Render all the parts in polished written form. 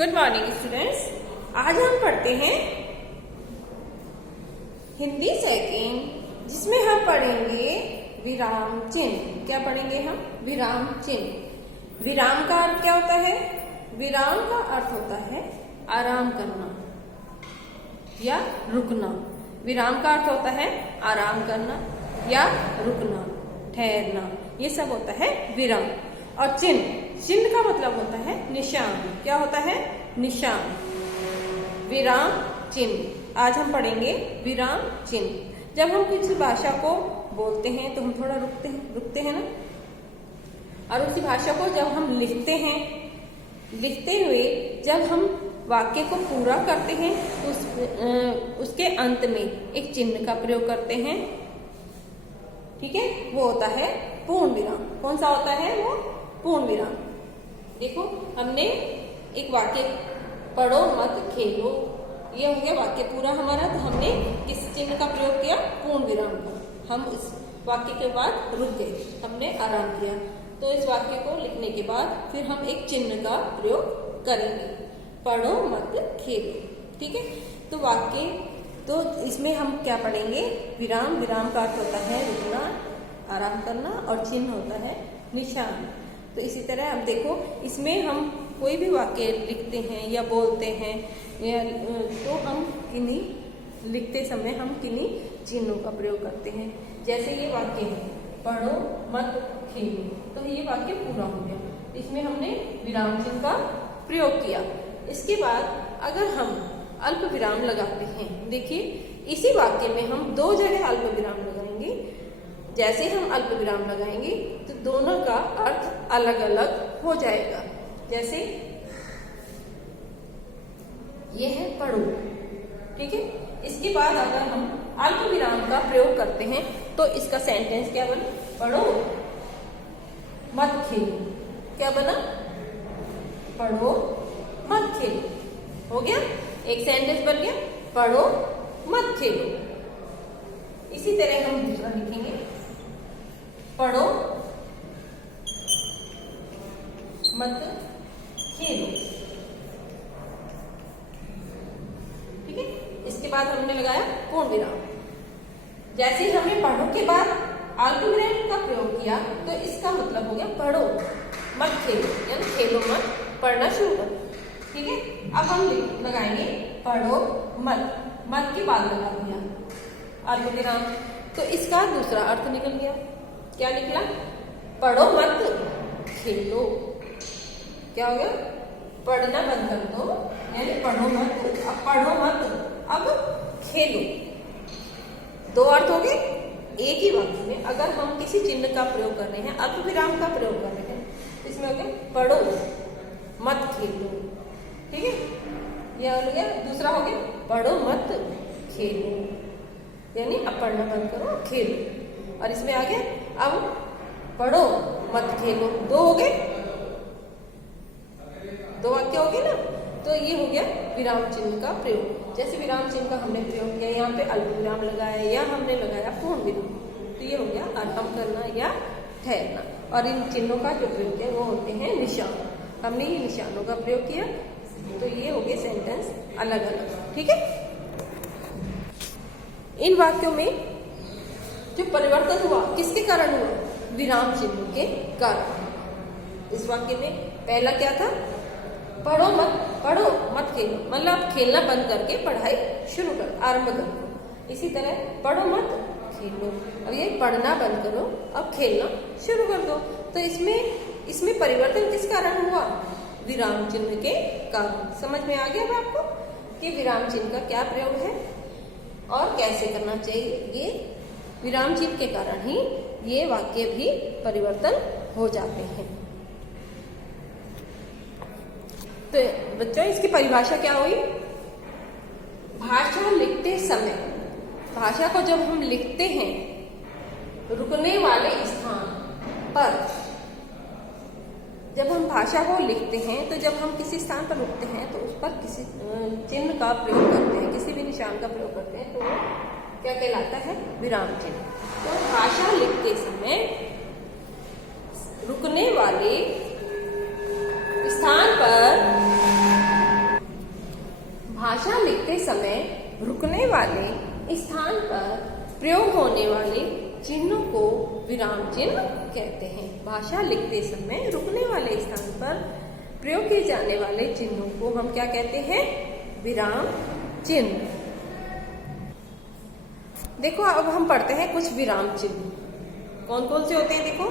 Good morning students. आज हम पढ़ते हैं हिंदी सेकंड, जिसमें हम पढ़ेंगे विराम चिन्ह। क्या पढ़ेंगे हम? विराम चिन्ह। विराम का अर्थ क्या होता है? विराम का अर्थ होता है आराम करना या रुकना। विराम का अर्थ होता है आराम करना या रुकना, ठहरना, ये सब होता है विराम। और चिन्ह, चिन्ह का मतलब होता है निशान। क्या होता है? निशान। विराम चिन्ह। आज हम पढ़ेंगे विराम चिन्ह। जब हम किसी भाषा को बोलते हैं तो हम थोड़ा रुकते हैं ना। और उसी भाषा को जब हम लिखते हैं, लिखते हुए जब हम वाक्य को पूरा करते हैं तो उसके अंत में एक चिन्ह का प्रयोग करते हैं। ठीक है, वो होता है पूर्ण विराम। कौन सा होता है वो? पूर्ण विराम। देखो, हमने एक वाक्य पढ़ो मत खेलो, ये हो गया वाक्य पूरा हमारा। तो हमने किस चिन्ह का प्रयोग किया? पूर्ण विराम का। हम इस वाक्य के बाद रुक गए, हमने आराम किया। तो इस वाक्य को लिखने के बाद फिर हम एक चिन्ह का प्रयोग करेंगे, पढ़ो मत खेलो। ठीक है, तो वाक्य, तो इसमें हम क्या पढ़ेंगे? विराम। विराम का अर्थ होता है रुकना, आराम करना, और चिन्ह होता है निशान। तो इसी तरह अब देखो, इसमें हम कोई भी वाक्य लिखते हैं या बोलते हैं या तो हम किन्हीं लिखते समय हम किन्हीं चिन्हों का प्रयोग करते हैं। जैसे ये वाक्य है पढ़ो मत खेलो, तो ये वाक्य पूरा हो गया। इसमें हमने विराम चिन्ह का प्रयोग किया। इसके बाद अगर हम अल्प विराम लगाते हैं, देखिए इसी वाक्य में हम दो जगह अल्प विराम लगाएंगे। जैसे हम अल्प विराम लगाएंगे तो दोनों का अर्थ अलग अलग हो जाएगा। जैसे ये है पढ़ो, ठीक है। इसके बाद अगर हम अल्प विराम का प्रयोग करते हैं तो इसका सेंटेंस क्या बना? पढ़ो मत खेलो। क्या बना? पढ़ो मत खेलो। हो गया, एक सेंटेंस बन गया, पढ़ो मत खेलो। इसी तरह हम दूसरा लिखेंगे, पढ़ो मत खेलो। ठीक है, इसके बाद हमने लगाया पूर्ण विराम। जैसे ही हमने पढ़ो के बाद अल्प विराम का प्रयोग किया तो इसका मतलब हो गया पढ़ो मत खेलो, यानी खेलो मत, पढ़ना शुरू करो। ठीक है, अब हम लगाएंगे पढ़ो मत, मत के बाद लगा दिया अल्प विराम, तो इसका दूसरा अर्थ निकल गया। क्या निकला? पढ़ो मत खेलो। क्या हो गया? पढ़ना बंद कर दो, यानी पढ़ो मत, अब पढ़ो मत, अब खेलो। दो अर्थ हो गए एक ही वाक्य में। अगर हम किसी चिन्ह का प्रयोग कर रहे हैं, अल्प विराम का प्रयोग कर रहे हैं, इसमें हो गया पढ़ो मत खेलो। ठीक है, यह हो गया। दूसरा हो गया पढ़ो मत खेलो, यानी अब पढ़ना बंद करो, खेलो। और इसमें आ गया अब पढ़ो मत खेलो। दो हो गए, दो वाक्य हो गए ना। तो ये हो गया विराम चिन्ह का प्रयोग। जैसे विराम चिन्ह का हमने प्रयोग किया, यहाँ पे अल्प विराम लगाया या हमने लगाया पूर्ण विराम, तो ये हो गया आराम करना या ठहरना। और इन चिन्हों का जो प्रयोग किया वो होते हैं निशान। हमने ये निशानों का प्रयोग किया, तो ये हो गए सेंटेंस अलग अलग। ठीक है, इन वाक्यों में जो परिवर्तन हुआ किसके कारण हुआ? विराम चिन्ह के कारण। इस वाक्य में पहला क्या था? पढ़ो मत खेलो, मतलब खेलना बंद करके पढ़ाई शुरू करो, आरंभ करो। इसी तरह पढ़ो मत खेलो, अब ये पढ़ना बंद करो, अब खेलना शुरू कर दो। तो इसमें परिवर्तन किस कारण हुआ? विराम चिन्ह के कारण। समझ में आ गया अब आपको कि विराम चिन्ह का क्या प्रयोग है और कैसे करना चाहिए? ये विराम चिन्ह के कारण ही ये वाक्य भी परिवर्तन हो जाते हैं। तो बच्चों, इसकी परिभाषा क्या हुई? भाषा लिखते समय, भाषा को जब हम लिखते हैं, रुकने वाले स्थान पर, जब हम भाषा को लिखते हैं तो जब हम किसी स्थान पर रुकते हैं तो उस पर किसी चिन्ह का प्रयोग करते हैं, किसी भी निशान का प्रयोग करते हैं, तो वो क्या कहलाता है? विराम चिन्ह। तो भाषा लिखते समय रुकने वाले स्थान पर समय रुकने वाले स्थान पर प्रयोग होने वाले चिन्हों को विराम चिन्ह कहते हैं। भाषा लिखते समय रुकने वाले स्थान पर प्रयोग किए जाने वाले चिन्हों को हम क्या कहते हैं? विराम चिन्ह। देखो अब हम पढ़ते हैं कुछ विराम चिन्ह। कौन कौन से होते हैं? देखो,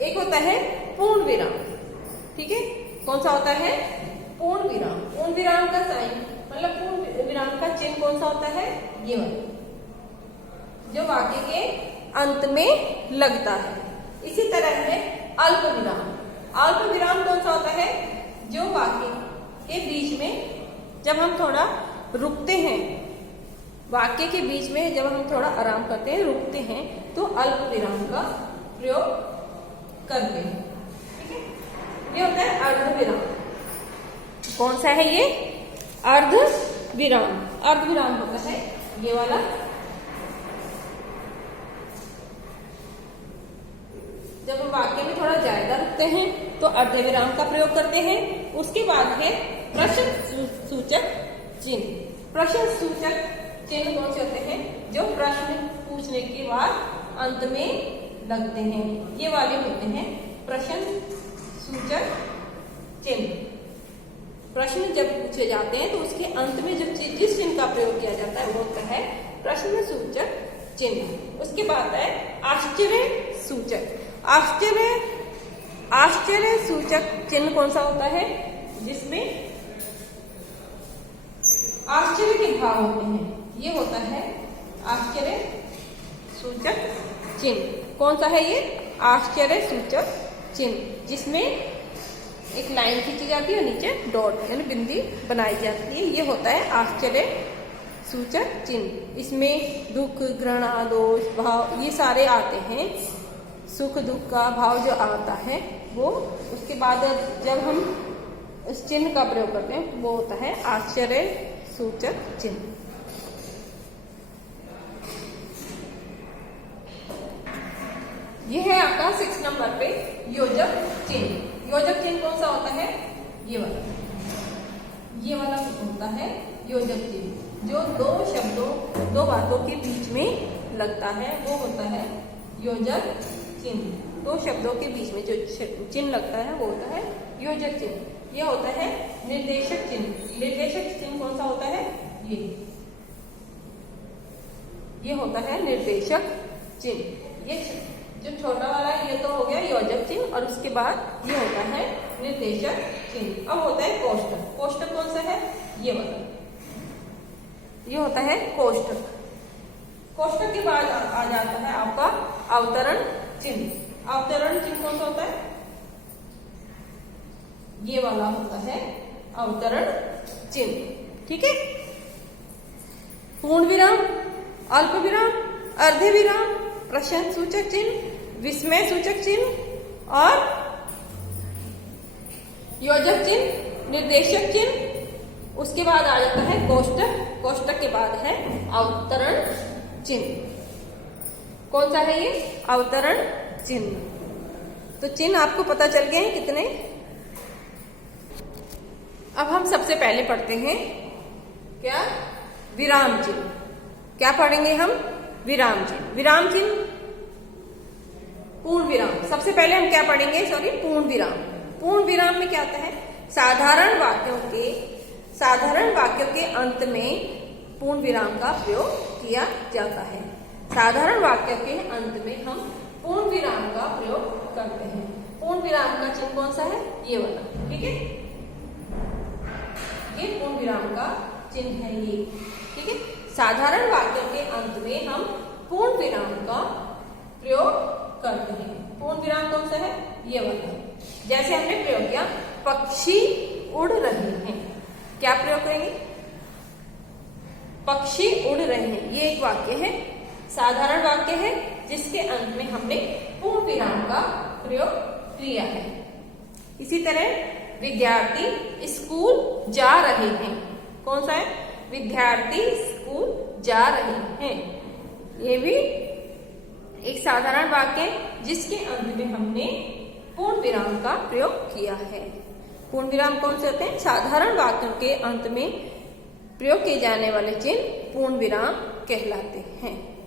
एक होता है पूर्ण विराम। ठीक है, कौन सा होता है? पूर्ण विराम। पूर्ण विराम का साइन मतलब पूर्ण विराम का चिन्ह कौन सा होता है? ये वाला, जो वाक्य के अंत में लगता है। इसी तरह है अल्प विराम। अल्प विराम कौन सा होता है? जो वाक्य के बीच में जब हम थोड़ा रुकते हैं, वाक्य के बीच में जब हम थोड़ा आराम करते हैं, रुकते हैं, तो अल्प विराम का प्रयोग करते हैं। ठीक है, ये होता है अर्ध विराम। कौन सा है ये? अर्ध विराम। अर्ध विराम होता है ये वाला। जब हम वाक्य में थोड़ा ज्यादा रुकते हैं तो अर्ध विराम का प्रयोग करते हैं। उसके बाद है प्रश्न सूचक चिन्ह। प्रश्न सूचक चिन्ह कौन से होते हैं? जो प्रश्न पूछने के बाद अंत में लगते हैं, ये वाले होते हैं प्रश्न सूचक चिन्ह। प्रश्न जब पूछे जाते हैं तो उसके अंत में जब जिस चिन्ह का प्रयोग किया जाता है वो होता है प्रश्न सूचक चिन्ह। उसके बाद है आश्चर्य सूचक। आश्चर्य सूचक चिन्ह कौन सा होता है? जिसमें आश्चर्य के भाव होते हैं, ये होता है आश्चर्य सूचक चिन्ह। कौन सा है ये? आश्चर्य सूचक चिन्ह, जिसमें एक लाइन खींची जाती है और नीचे डॉट यानी बिंदी बनाई जाती है, ये होता है आश्चर्य सूचक चिन्ह। इसमें दुख, घृणा, दोष, भाव ये सारे आते हैं। सुख दुख का भाव जो आता है वो, उसके बाद जब हम उस चिन्ह का प्रयोग करते हैं वो होता है आश्चर्य सूचक चिन्ह। ये है आपका 6 नंबर पे योजक चिन्ह। योजक चिन्ह कौन सा होता है? ये वाला होता है योजक चिन्ह, जो दो शब्दों, दो बातों के बीच में लगता है, वो होता है योजक चिन्ह। दो शब्दों के बीच में जो चिन्ह लगता है वो होता है योजक चिन्ह। ये होता है निर्देशक चिन्ह। निर्देशक चिन्ह कौन सा होता है? ये होता है निर्देशक चिन्ह। ये जो छोटा वाला है ये तो हो गया योजक चिन्ह, और उसके बाद ये होता है निर्देशक चिन्ह। अब होता है कोष्टक। कोष्टक कौन सा है? ये वाला, ये होता है कोष्टक। कोष्टक के बाद आ जाता है आपका अवतरण चिन्ह। अवतरण चिन्ह कौन सा होता है? ये वाला होता है अवतरण चिन्ह। ठीक है, पूर्ण विराम, अल्प विराम, अर्ध विराम, प्रश्न सूचक चिन्ह, विस्मय सूचक चिन्ह और योजक चिन्ह, निर्देशक चिन्ह। उसके बाद आ जाता है कोष्टक। कोष्टक के बाद है अवतरण चिन्ह। कौन सा है ये? अवतरण चिन्ह। तो चिन्ह आपको पता चल गए हैं कितने? अब हम सबसे पहले पढ़ते हैं क्या? विराम चिन्ह। क्या पढ़ेंगे हम? विराम चिन्ह। विराम चिन्ह, पूर्ण विराम। सबसे पहले हम क्या पढ़ेंगे? पूर्ण विराम। पूर्ण विराम में क्या आता है? साधारण वाक्यों के अंत में पूर्ण विराम का प्रयोग किया जाता है। साधारण वाक्य के अंत में हम पूर्ण विराम का प्रयोग करते हैं। पूर्ण विराम का चिन्ह कौन सा है? ये वाला। ठीक है, ये पूर्ण विराम का चिन्ह है ये। ठीक है, साधारण वाक्यों के अंत में हम पूर्ण विराम का प्रयोग करते हैं। पूर्ण विराम कौन सा है? ये वाला। जैसे हमने प्रयोग किया, पक्षी उड़ रहे हैं। क्या प्रयोग करेंगे? पक्षी उड़ रहे हैं। ये एक वाक्य है, साधारण वाक्य है, जिसके अंत में हमने पूर्ण विराम का प्रयोग किया है। इसी तरह विद्यार्थी स्कूल जा रहे हैं। कौन सा है? विद्यार्थी स्कूल जा रहे हैं। ये भी एक साधारण वाक्य है, जिसके अंत में हमने पूर्ण विराम का प्रयोग किया है। पूर्ण विराम कौन से होते हैं? साधारण वाक्यों के अंत में प्रयोग किए जाने वाले चिन्ह पूर्ण विराम कहलाते हैं।